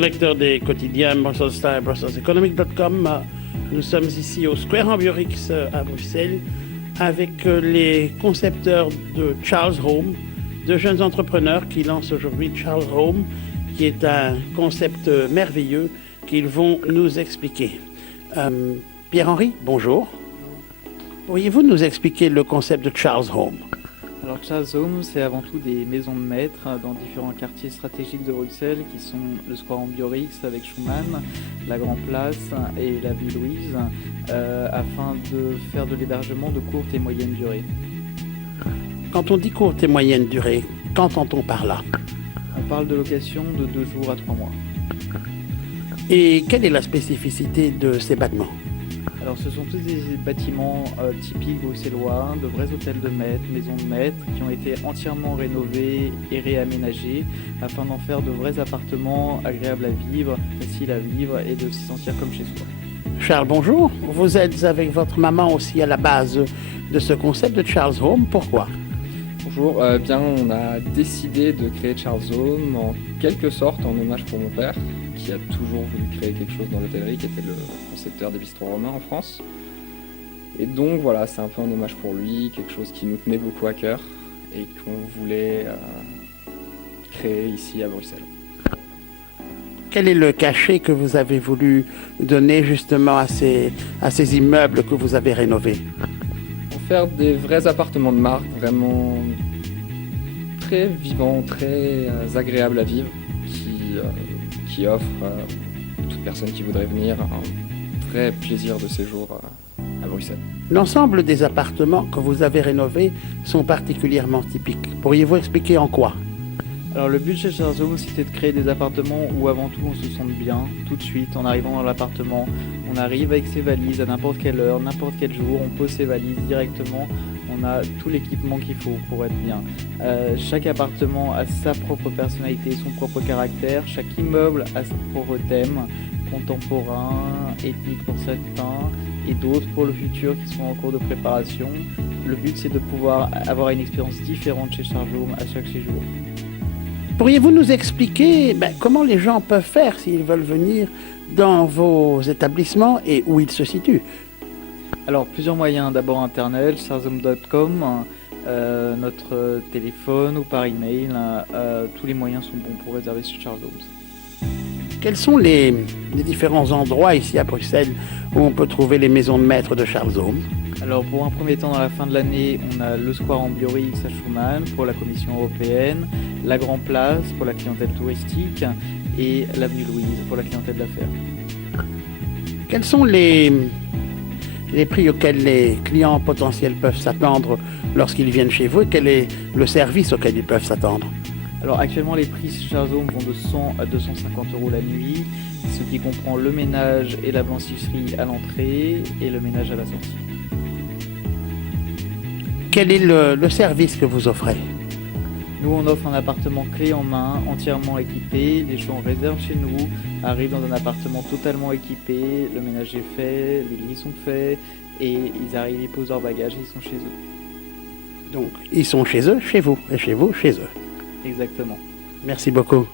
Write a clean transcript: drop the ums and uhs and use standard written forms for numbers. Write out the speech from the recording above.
Chers lecteurs des quotidiens Brussels Star et BrusselsEconomic.com, nous sommes ici au Square Ambiorix à Bruxelles avec les concepteurs de Charles Home, deux jeunes entrepreneurs qui lancent aujourd'hui Charles Home, qui est un concept merveilleux qu'ils vont nous expliquer. Pierre-Henri, bonjour. Pourriez-vous nous expliquer le concept de Charles Home? Alors Charles Home, c'est avant tout des maisons de maîtres dans différents quartiers stratégiques de Bruxelles qui sont le Square Ambiorix avec Schumann, la Grand Place et l'avenue Louise, afin de faire de l'hébergement de courte et moyenne durée. Quand on dit courte et moyenne durée, qu'entend-on par là? On parle de location de 2 jours à 3 mois. Et quelle est la spécificité de ces bâtiments? Alors ce sont tous des bâtiments typiques bruxellois, de vrais hôtels de maîtres, maisons de maîtres, qui ont été entièrement rénovés et réaménagés afin d'en faire de vrais appartements agréables à vivre, faciles à vivre et de s'y sentir comme chez soi. Charles, bonjour. Vous êtes avec votre maman aussi à la base de ce concept de Charles Home. Pourquoi? Bonjour, bien on a décidé de créer Charles Home en quelque sorte en hommage pour mon père, qui a toujours voulu créer quelque chose dans l'hôtellerie, qui était le concepteur des bistrots romains en France. Et donc voilà, c'est un peu un hommage pour lui, quelque chose qui nous tenait beaucoup à cœur et qu'on voulait créer ici à Bruxelles. Quel est le cachet que vous avez voulu donner justement à ces immeubles que vous avez rénovés? Pour faire des vrais appartements de marque, vraiment très vivants, très agréables à vivre, qui offrent à toute personne qui voudrait venir un vrai plaisir de séjour à Bruxelles. L'ensemble des appartements que vous avez rénovés sont particulièrement typiques. Pourriez-vous expliquer en quoi? Alors le but chez Charles Home, c'était de créer des appartements où avant tout on se sente bien, tout de suite, en arrivant dans l'appartement. On arrive avec ses valises à n'importe quelle heure, n'importe quel jour, on pose ses valises directement, on a tout l'équipement qu'il faut pour être bien. Chaque appartement a sa propre personnalité, son propre caractère, chaque immeuble a son propre thème, contemporain, ethnique pour certains, et d'autres pour le futur qui sont en cours de préparation. Le but c'est de pouvoir avoir une expérience différente chez Charles Home à chaque séjour. Pourriez-vous nous expliquer comment les gens peuvent faire s'ils veulent venir dans vos établissements et où ils se situent? Alors plusieurs moyens, d'abord internet, charleshome.com, notre téléphone ou par email, tous les moyens sont bons pour réserver sur Charles Home. Quels sont les différents endroits ici à Bruxelles où on peut trouver les maisons de maîtres de Charles Home? Alors pour un premier temps, dans la fin de l'année, on a le Square Ambiorix à Schumann pour la Commission européenne, la Grand Place pour la clientèle touristique et l'avenue Louise pour la clientèle d'affaires. Quels sont les prix auxquels les clients potentiels peuvent s'attendre lorsqu'ils viennent chez vous et quel est le service auquel ils peuvent s'attendre? Alors actuellement les prix chez Charles Home vont de 100 à 250 € la nuit, ce qui comprend le ménage et la blanchisserie à l'entrée et le ménage à la sortie. Quel est le service que vous offrez? Nous, on offre un appartement clé en main, entièrement équipé. Les gens réservent chez nous, arrivent dans un appartement totalement équipé, le ménage est fait, les lits sont faits, et ils arrivent, ils posent leurs bagages et ils sont chez eux. Donc, ils sont chez eux, chez vous, et chez vous, chez eux. Exactement. Merci beaucoup.